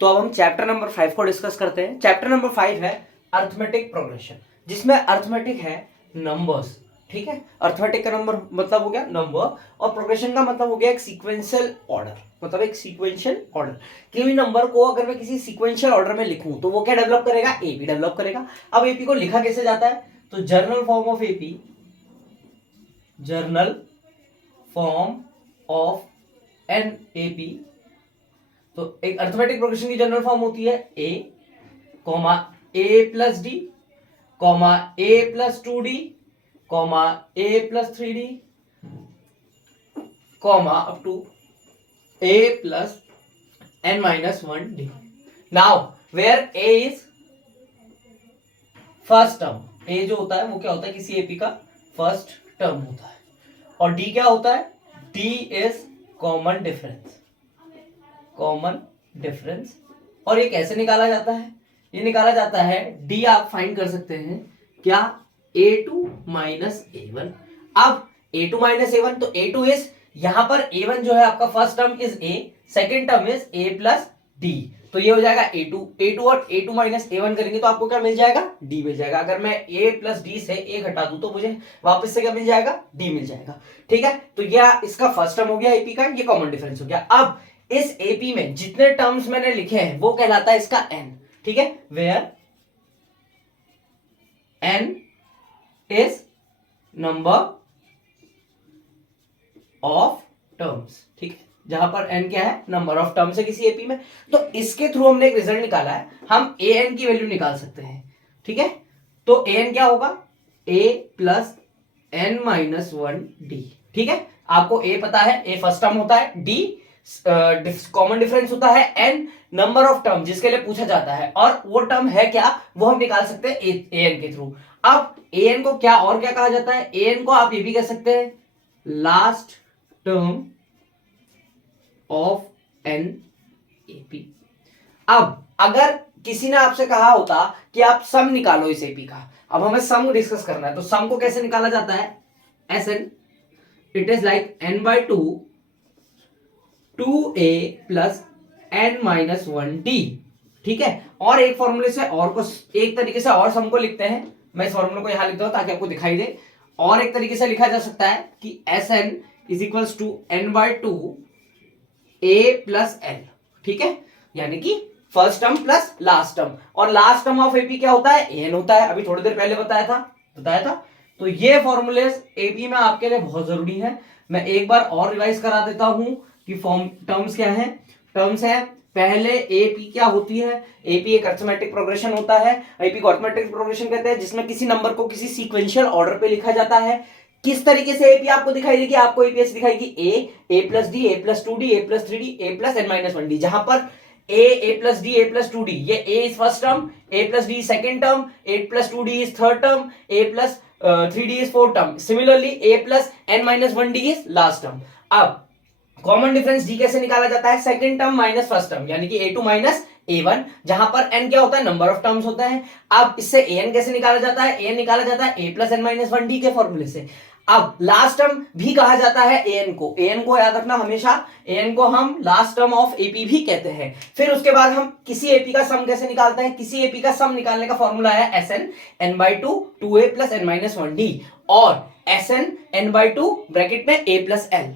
तो अब हम चैप्टर नंबर 5 को डिस्कस करते हैं। चैप्टर नंबर 5 है अर्थमेटिक प्रोग्रेशन, जिसमें अर्थमेटिक है नंबर्स। ठीक है, अर्थमेटिक का नंबर मतलब हो गया नंबर, और प्रोग्रेशन का मतलब हो गया एक सीक्वेंशियल ऑर्डर, मतलब एक सीक्वेंशियल ऑर्डर। किसी भी नंबर को अगर मैं किसी सीक्वेंशियल ऑर्डर में लिखूं तो वो क्या डेवलप करेगा, एपी डेवलप करेगा। अब एपी को लिखा कैसे जाता है, तो general form of AP, general form of an AP. तो एक अर्थमेटिक प्रोग्रेशन की जनरल फॉर्म होती है A comma A plus D comma A plus 2d comma A plus 3d comma up to A plus n minus 1d। Now where A is first term, A जो होता है वो क्या होता है, किसी एपी का फर्स्ट टर्म होता है, और डी क्या होता है, D is common difference, common difference. और ये कैसे निकाला जाता है, ये निकाला जाता है, डी आप फाइंड कर सकते हैं क्या, a2 माइनस a1। अब a2 माइनस a1, तो a2 इज, यहां पर a1 जो है आपका first term is a, second term is a plus d, तो ये हो जाएगा a2। a2 और a2 माइनस a1 करेंगे तो आपको क्या मिल जाएगा, d मिल जाएगा। अगर मैं a प्लस d से a घटा दूं तो मुझे वापस से क्या मिल जाएगा, d मिल जाएगा। ठीक है, तो यह इसका फर्स्ट टर्म हो गया एपी का, ये कॉमन डिफरेंस हो गया। अब इस एपी में जितने टर्म्स मैंने लिखे हैं वो कहलाता है इसका n। ठीक है, where n is number of terms. ठीक है, जहां पर n क्या है, नंबर ऑफ टर्म्स है किसी एपी में। तो इसके थ्रू हमने एक रिजल्ट निकाला है, हम an की वैल्यू निकाल सकते हैं। ठीक है, तो an क्या होगा, a plus n minus 1d। ठीक है, आपको a पता है, a फर्स्ट टर्म होता है, d कॉमन डिफरेंस होता है, n नंबर ऑफ टर्म जिसके लिए पूछा जाता है, और वो टर्म है क्या, वो हम निकाल सकते हैं an के थ्रू। अब an को क्या और क्या कहा जाता है, an को आप ये भी कह सकते हैं last term of an AP. अब अगर किसी ने आपसे कहा होता कि आप सम निकालो इस एपी का, अब हमें सम डिस्कस करना है, तो सम को कैसे निकाला जाता है, Sn it is like n by 2a plus n minus 1d। ठीक है, और एक फॉर्मूले से और को, एक तरीके से और सम को लिखते हैं, मैं इस फॉर्मूले को यहां लिखता हूं ताकि आपको दिखाई दे। और एक तरीके से लिखा जा सकता है कि Sn is equals to n by 2a plus l। ठीक है, यानी कि first term plus last term, और लास्ट टर्म ऑफ एपी क्या होता है, an होता है, अभी थोड़ी देर पहले बताया था। तो ये फॉर्मूलेस एपी में आपके लिए बहुत जरूरी है। मैं एक बार और रिवाइज करा देता हूं कि फॉर्म टर्म्स क्या है। टर्म्स है, पहले एपी क्या होती है, एपी एक अर्थमेटिक प्रोग्रेशन होता है। एपी को अर्थमेटिक प्रोग्रेशन कहते हैं, जिसमें किसी नंबर को किसी सीक्वेंशियल ऑर्डर पे लिखा जाता है। किस तरीके से एपी आपको दिखाई देगी, आपको एपी ऐसे दिखाएगी ए प्लस डी, ए प्लस 2d, ए प्लस 3d, ए प्लस n माइनस 1d, जहां पर ए प्लस डी, ए प्लस 2d, ये a is first term, A plus D second term, A plus 2d is third term, A plus 3d is fourth term. Similarly A plus n minus 1d is last term. अब common difference d कैसे निकाला जाता है, second term minus first term, यानी कि a2 minus a1, जहां पर n क्या होता है, नंबर ऑफ टर्म्स होता है। अब इससे an कैसे निकाला जाता है, an निकाला जाता है a plus n minus 1d के फॉर्मूले से। अब लास्ट टर्म भी कहा जाता है an को याद रखना हमेशा, an को हम लास्ट टर्म ऑफ एपी भी कहते हैं। फिर उसके बाद हम किसी एपी का सम कैसे निकालते हैं, किसी एपी का सम निकालने का फॉर्मूला है Sn n by 2a plus n minus 1d, और Sn n बाई 2 ब्रैकेट में a प्लस l।